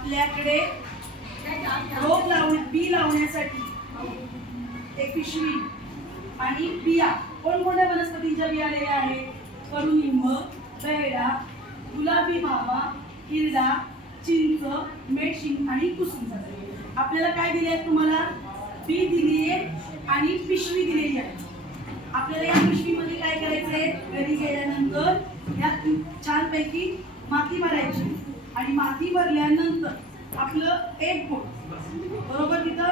आपल्याकडे रोप लावण्या बी लावण्यासाठी एक पिशवी आणि बिया. कोणकोणत्या वनस्पतींच्या बिया आलेल्या आहेत? कडुनिंब बेहडा गुलाबी मावा हिरडा चिंच मेणशिंग आणि कुसुम आपल्याला काय दिले आहेत तुम्हाला? बी दिली आहे आणि पिशवी दिलेली आहे. आपल्याला या पिशवीमध्ये काय करायचं आहे घरी गेल्यानंतर यात छानपैकी माती मारायची. आणि माती भरल्यानंतर आपलं एक बोट बरोबर तिथं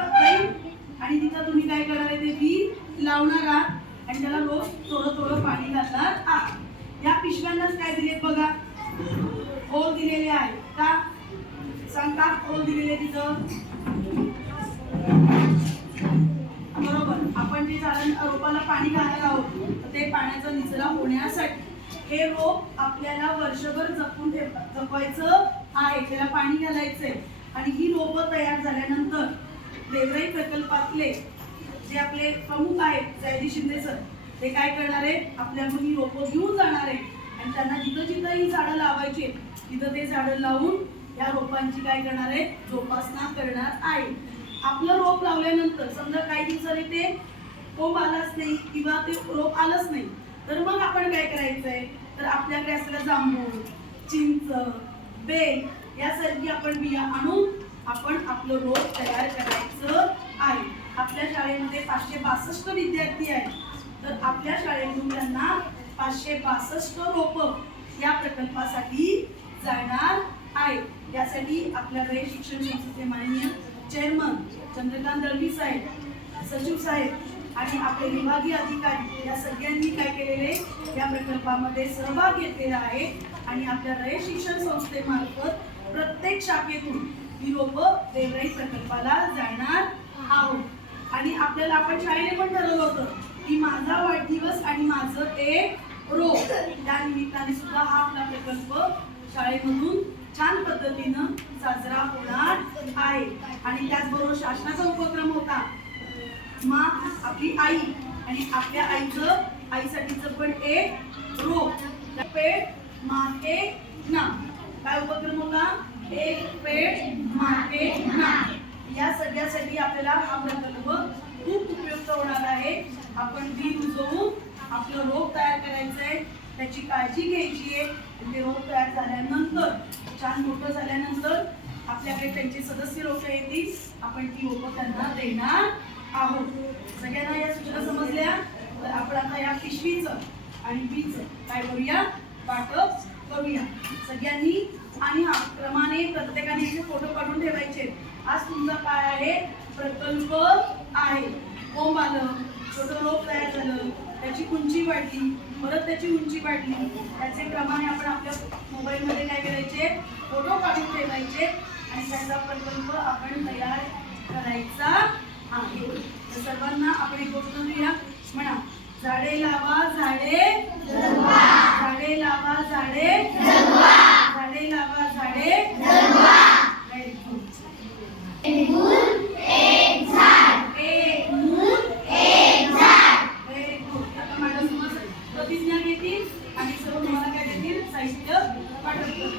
आणि तिथं तुम्ही काय करणार आहे ते बी लावणार आहात आणि त्याला रोज थोडं थोडं पाणी घालणार आहात. या पिशव्यांनाच काय दिलेत बघा? होल दिलेले आहे का? सांगता? होल दिलेले तिथं. बरोबर. आपण जे झाडां रोपाला पाणी घालणार आहोत तर ते पाण्याचा निचरा होण्यासाठी हे रोप आपल्याला वर्षभर जपून ठेव जपवायचं. आहे त्याला पाणी घालायचंय. आणि ही रोपं तयार झाल्यानंतर देवराई प्रकल्पातले जे आपले प्रमुख आहेत जयदी शिंदे सर ते काय करणार आहे आपल्याकडून ही रोपं घेऊन जाणार आहे आणि त्यांना जिथं जिथं ही झाडं लावायची तिथं ते झाडं लावून या रोपांची काय करणार आहे जोपासना करणार आहे आपलं रोप लावल्यानंतर समजा काही दिवसांनी ते कोंब आलाच नाही किंवा ते रोप आलंच नाही तर मग आपण काय करायचंय तर आपल्याकडे असलेलं जांभूळ चिंच बेल यासारखी आपण बिया आणून आपण आपलं रोप तयार करायचं आहे. आपल्या शाळेमध्ये पाचशे बासष्ट विद्यार्थी आहेत. तर आपल्या शाळेतून त्यांना पाचशे बासष्ट रोपं या प्रकल्पासाठी जाणार आहे यासाठी आपल्याकडे शिक्षण संस्थेचे माननीय चेअरमन चंद्रकांत दळवी साहेब सचिव साहेब आणि आपले विभागीय अधिकारी या सगळ्यांनी काय केलेले या प्रकल्पामध्ये सहभाग घेतलेला आहे. आणि आपल्या रयत शिक्षण संस्थेमार्फत प्रत्येक शाखेतून ही रोपं देवराई प्रकल्पाला जाणार आहोत. आणि आपल्याला आपण शाळेने पण ठरवलं होतं की माझा वाढदिवस आणि माझं एक रोप त्या निमित्ताने सुद्धा हा आपला प्रकल्प शाळेमधून छान पद्धतीनं साजरा होणार आहे. आणि त्याचबरोबर शासनाचा उपक्रम होता. मा आपली आई आणि आपल्या आईचं आईसाठीचं पण एक रोप. पेट माते ना. काय उपक्रम होता? एक पेट माते ना. या सगळ्यासाठी आपल्याला हा प्रकल्प खूप उपयुक्त होणार आहे. आपण बी रुजवून आपलं रोप तयार करायचं आहे त्याची काळजी घ्यायची आहे. आणि ते रोप तयार झाल्यानंतर छान मोठं झाल्यानंतर आपल्याकडे त्यांचे सदस्य लोक येतील. आपण ती रोपं त्यांना देणार. आहोत. सगळ्यांना या सूचना समजल्या? तर आपण आता या पिशवीचं आणि बीचं काय करूया? वाटप करूया. सगळ्यांनी आणि हा क्रमाने प्रत्येकाने इथे फोटो काढून ठेवायचे. आज तुमचा काय आहे? प्रकल्प आहे. कोंब आलं छोटं रोप तयार झालं त्याची उंची वाढली परत त्याची उंची वाढली. त्याचे क्रमाने आपण आपल्या मोबाईलमध्ये काय करायचे? फोटो काढून ठेवायचे. आणि त्याचा प्रकल्प आपण तयार करायचा तर सर्वांना आपण एक गोष्ट लिहूया म्हणा झाडे लावा झाडे झाडे लावा झाडे झाडे लावा झाडे प्रतिज्ञा घेतील आणि सर्व तुम्हाला काय देतील साहित्य पाठवतील.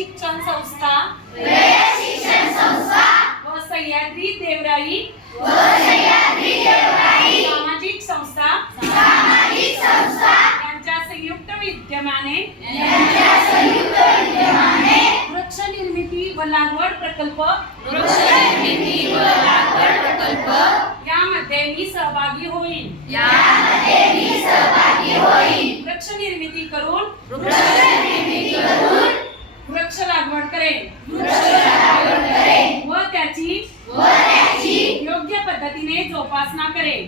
शिक्षण संस्था शिक्षण संस्था व सह्याद्री देवराई? व सह्याद्री देवराई सामाजिक संस्था? सामाजिक संस्था यांच्या संयुक्त विद्यमाने? यांच्या संयुक्त विद्यमाने वृक्ष निर्मिती व लागवड प्रकल्प? वृक्ष निर्मिती व लागवड प्रकल्प यामध्ये मी सहभागी होईल यामध्ये मी सहभागी होईल वृक्ष निर्मिती करून वृक्ष निर्मिती करून? लागवड करेल व त्याची योग्य पद्धतीने जोपासना करेल